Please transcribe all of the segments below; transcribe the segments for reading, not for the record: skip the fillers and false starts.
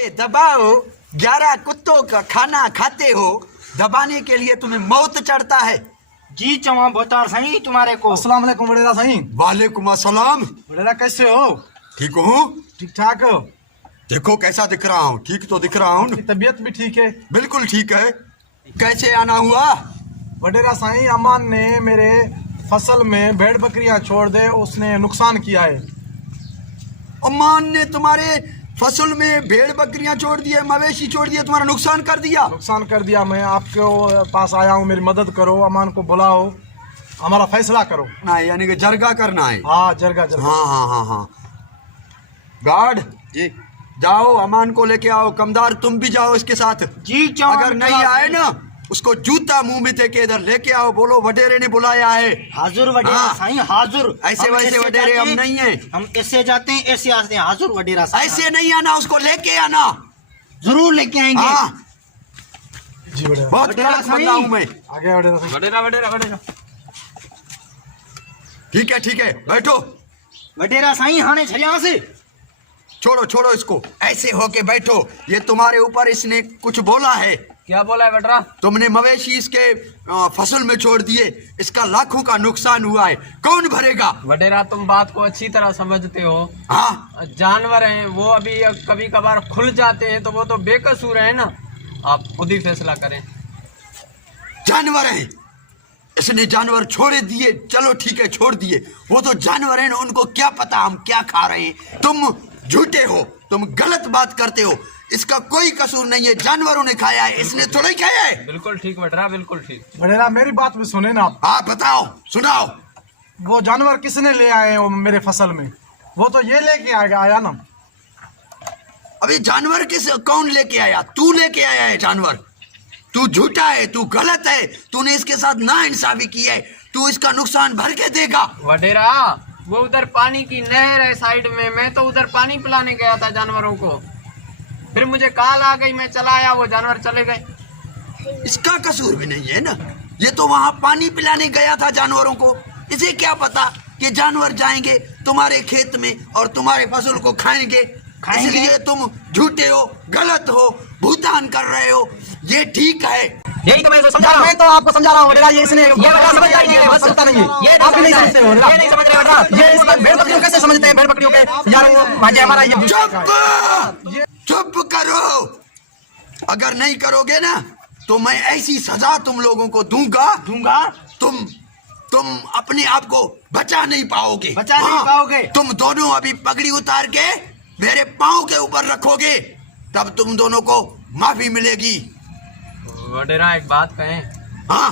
अबे दबाओ, 11 कुत्तों का खाना खाते हो, दबाने के लिए तुम्हें मौत चढ़ता है। जी चवा बता सही तुम्हारे को। अस्सलाम वालेकुम वडेरा साईं। वालेकुम अस्सलाम। वडेरा कैसे हो? ठीक हूँ। ठीक ठाक हो? देखो कैसा दिख रहा हूँ, ठीक तो दिख रहा हूँ। आपकी तबीयत भी ठीक है? बिल्कुल ठीक है। कैसे आना हुआ? वडेरा साईं, अमान ने मेरे फसल में भेड़ बकरियां छोड़ दे, उसने नुकसान किया है। अमान ने तुम्हारे फसल में भेड़ बकरियां छोड़ दिए, मवेशी छोड़ दिए, तुम्हारा नुकसान कर दिया? नुकसान कर दिया। मैं आपके पास आया हूँ, मेरी मदद करो, अमान को बुलाओ, हमारा फैसला करो। ना यानी कि जरगा करना है। हाँ जरगा जरगा। हाँ हाँ हाँ हाँ। गार्ड जी जाओ, अमान को लेके आओ। कमदार तुम भी जाओ इसके साथ। जी चवा। अगर नहीं आए ना, उसको जूता मुंह में देके इधर लेके आओ, बोलो वडेरे ने बुलाया है। हाजुर वडेरा हाँ। साईं हाजुर। ऐसे हम वैसे वडेरे जाते हम हैं, नहीं है। हम ऐसे जाते हैं ऐसे आते हैं। हाजुर वडेरा साईं। ऐसे नहीं आना, उसको लेके आना। जरूर लेके आएंगे। हाँ, जी वडेरा। बहुत वडेरा गलत बंदा हूँ मैं। आगे वडेरा साईं। वडेरा वडेरा वडेरा ठीक है, बैठो। वडेरा साईं हाने छरिया से। छोड़ो छोड़ो इसको, ऐसे होके बैठो। ये तुम्हारे ऊपर इसने कुछ बोला है। क्या बोला है बटरा? तुमने मवेशी इसके फसल में छोड़ दिए, इसका लाखों का नुकसान हुआ है, कौन भरेगा? वडेरा तुम बात को अच्छी तरह समझते हो। हाँ, जानवर हैं वो, अभी कभी कभार खुल जाते हैं तो वो तो बेकसूर है ना। आप खुद ही फैसला करें। जानवर हैं, इसने जानवर छोड़े दिए। चलो ठीक है, छोड़ दिए। वो तो जानवर हैं ना, उनको क्या पता हम क्या खा रहे हैं। तुम झूठे हो, तुम गलत बात करते हो। इसका कोई कसूर नहीं है, जानवरों ने खाया है, इसने थोड़ा ही खाया है। बिल्कुल ठीक बटरा, बिल्कुल ठीक। वडेरा मेरी बात भी सुने ना आप। हाँ बताओ, सुनाओ। वो जानवर किसने ले आए वो मेरे फसल में? वो तो ये लेके आया ना। अभी जानवर कौन लेके आया? तू लेके आया है जानवर। तू झूठा है, तू गलत है, तूने इसके साथ नाइंसाफी की है। तू इसका नुकसान भर के देगा। वडेरा वो उधर पानी की नहर है साइड में, मैं तो उधर पानी पिलाने गया था जानवरों को, फिर मुझे कॉल आ गई, मैं चला आया, वो जानवर चले गए। इसका कसूर भी नहीं है ना, ये तो वहां पानी पिलाने गया था जानवरों को। इसे क्या पता कि जानवर जाएंगे तुम्हारे खेत में और तुम्हारे फसल को खाएंगे। इसलिए तुम झूठे हो, गलत हो, भुगतान कर रहे हो। ये ठीक है। यही तो मैं समझा रहा हूँ। मैं तो आपको समझा रहा हूँ वडेरा, ये इसने समझता नहीं है, बात समझता नहीं है। ये आप भी नहीं समझते हो वडेरा। ये नहीं समझ रहे बटरा। ये इसका भेड़ बकरियों कैसे समझते हैं? भेड़ बकरियों के यार वो भाजे हमारा ये चुप करो। अगर नहीं करोगे ना तो मैं ऐसी सजा तुम लोगों को दूंगा तुम अपने आप को बचा नहीं पाओगे। नहीं पाओगे। तुम दोनों अभी पगड़ी उतार के मेरे पाँव के ऊपर रखोगे, तब तुम दोनों को माफी मिलेगी। वडेरा एक बात कहें? हाँ,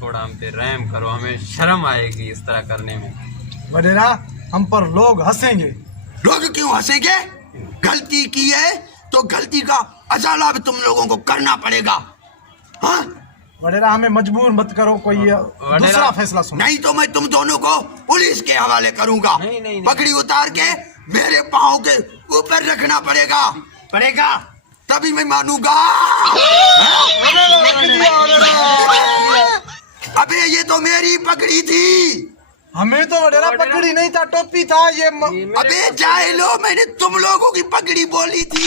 थोड़ा हम पे रहम करो, हमें शर्म आएगी इस तरह करने में। वडेरा हम पर लोग हंसेंगे। लोग क्यों हंसेंगे? गलती की है तो गलती का अजाला भी तुम लोगों को करना पड़ेगा। हाँ, वडेरा हमें मजबूर मत करो, कोई दूसरा फैसला सुनो। नहीं तो मैं तुम दोनों को पुलिस के हवाले करूंगा। नहीं। पगड़ी उतार के मेरे पाँव के ऊपर रखना पड़ेगा, तभी मैं मानूंगा। अबे ये तो मेरी पगड़ी थी। हमें तो वडेरा पकड़ी नहीं था, टोपी था ये। अबे जाए लो, मैंने तुम लोगों की पगड़ी बोली थी।